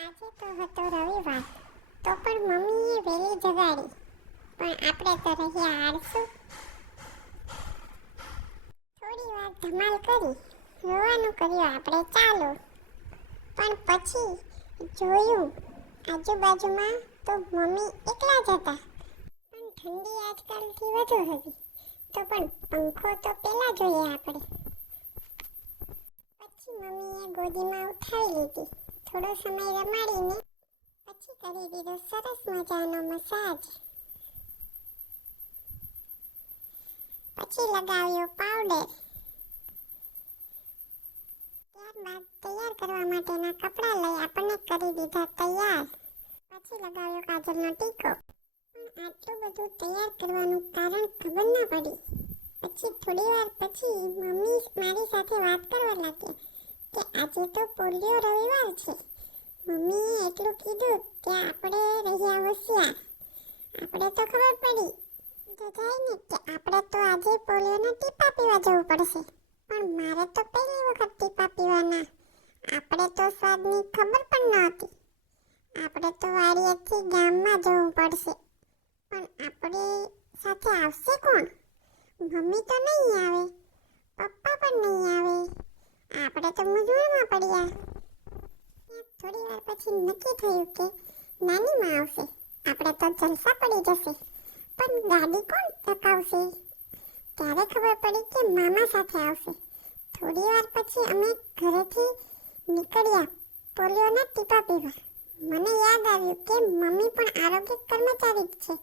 આજે તો હતો રવિવાર, તો પણ મમ્મીએ વહેલી જગાડી. પણ આપણે તો રહ્યા આળસુ. થોડી વાર ધમાલ કરી, રોવાનું કર્યું આપણે ચાલુ. પણ પછી જોયું આજુબાજુમાં તો મમ્મી એકલા જ હતા. પણ ઠંડી આજકાલથી વધુ હતી, તો પણ પંખો તો પેલા જોઈએ આપણે. પછી મમ્મીએ ગોદીમાં ઉઠાવી લીધી. થોડો સમય રમાડીને પછી કરી દીધો સરસ મજાનો મસાજ. પછી લગાવ્યો પાવડર. ત્યારબાદ તૈયાર કરવા માટેના કપડાં લઈ આપણને કરી દીધા તૈયાર. પછી લગાવ્યો કાજલનો ટીકો. પણ આટલું બધું તૈયાર કરવાનું કારણ ખબર ના પડી. પછી થોડી વાર પછી મમ્મી મારી સાથે વાત કરવા લાગ્યા કે આજે તો પોલિયો રવિવાર છે. મમ્મીએ એટલું કીધું કે આપણે રહ્યા હોશિયાર. આપણે તો ખબર પડી જજાઈને કે આપણે તો આજે પોલિયોના ટીપા પીવા જવું પડશે. પણ મારે તો પહેલી વખત ટીપા પીવાના. આપણે તો સ્વાદની ખબર પણ નહોતી. આપણે તો વાડીએથી ગામમાં જવું પડશે. પણ આપણી સાથે આવશે કોણ? મમ્મી તો નહીં આવે, પપ્પા પણ નહીં આવે. આપણે તો મૂંઝવણમાં પડ્યા. થોડી વાર પછી નક્કી થયું કે નાની માં આવશે. આપણે તો જલસા પડી જશે. પણ ગાડી કોણ ચકાવશે? ત્યારે ખબર પડી કે મામા સાથે આવશે. થોડી વાર પછી અમે ઘરેથી નીકળ્યા પોલિયોના ટીપા પીવા. મને યાદ આવ્યું કે મમ્મી પણ આરોગ્ય કર્મચારી જ છે,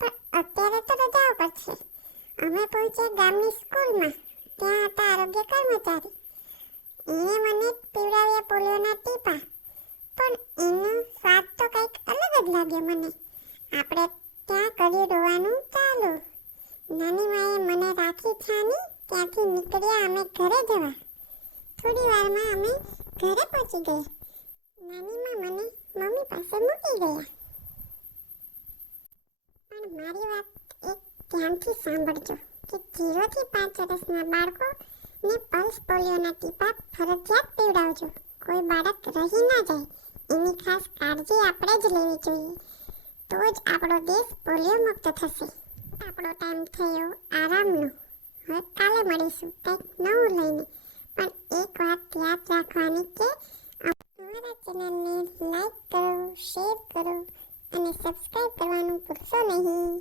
પણ અત્યારે તો રજાઓ પર છે. અમે પહોંચ્યા ગામની સ્કૂલમાં. ત્યાં હતા આરોગ્ય કર્મચારી. એણે મને પીવડાવ્યા પોલિયોના ટીપા. પણ એનો સ્વાદ તો કંઈક અલગ જ લાગ્યો મને. આપણે ત્યાં કર્યું રોવાનું ચાલુ. નાની માએ મને રાખી છાની. ત્યાંથી નીકળ્યા અમે ઘરે જવા. થોડી વારમાં અમે ઘરે પહોંચી ગયા. નાની માં મને મમ્મી પાસે મૂકી ગયા. પણ મારી વાત એક ધ્યાનથી સાંભળજો કે 0 થી 5 વર્ષના બાળકોને પલ્સ પોલિયોના ટીપા ફરજિયાત પીવડાવજો. કોઈ બાળક રહી ના જાય એની ખાસ કાળજી આપણે જ લેવી જોઈએ. તો જ આપણો દેશ પોલિયો મુક્ત થશે. આપણો ટાઈમ થયો આરામનો. હવે કાલે મળીશું કંઈક નવું લઈને. પણ એક વાત યાદ રાખવાની કે અમારા ચેનલને લાઈક કરો, શેર કરો અને સબસ્ક્રાઈબ કરવાનું ભૂલશો નહીં.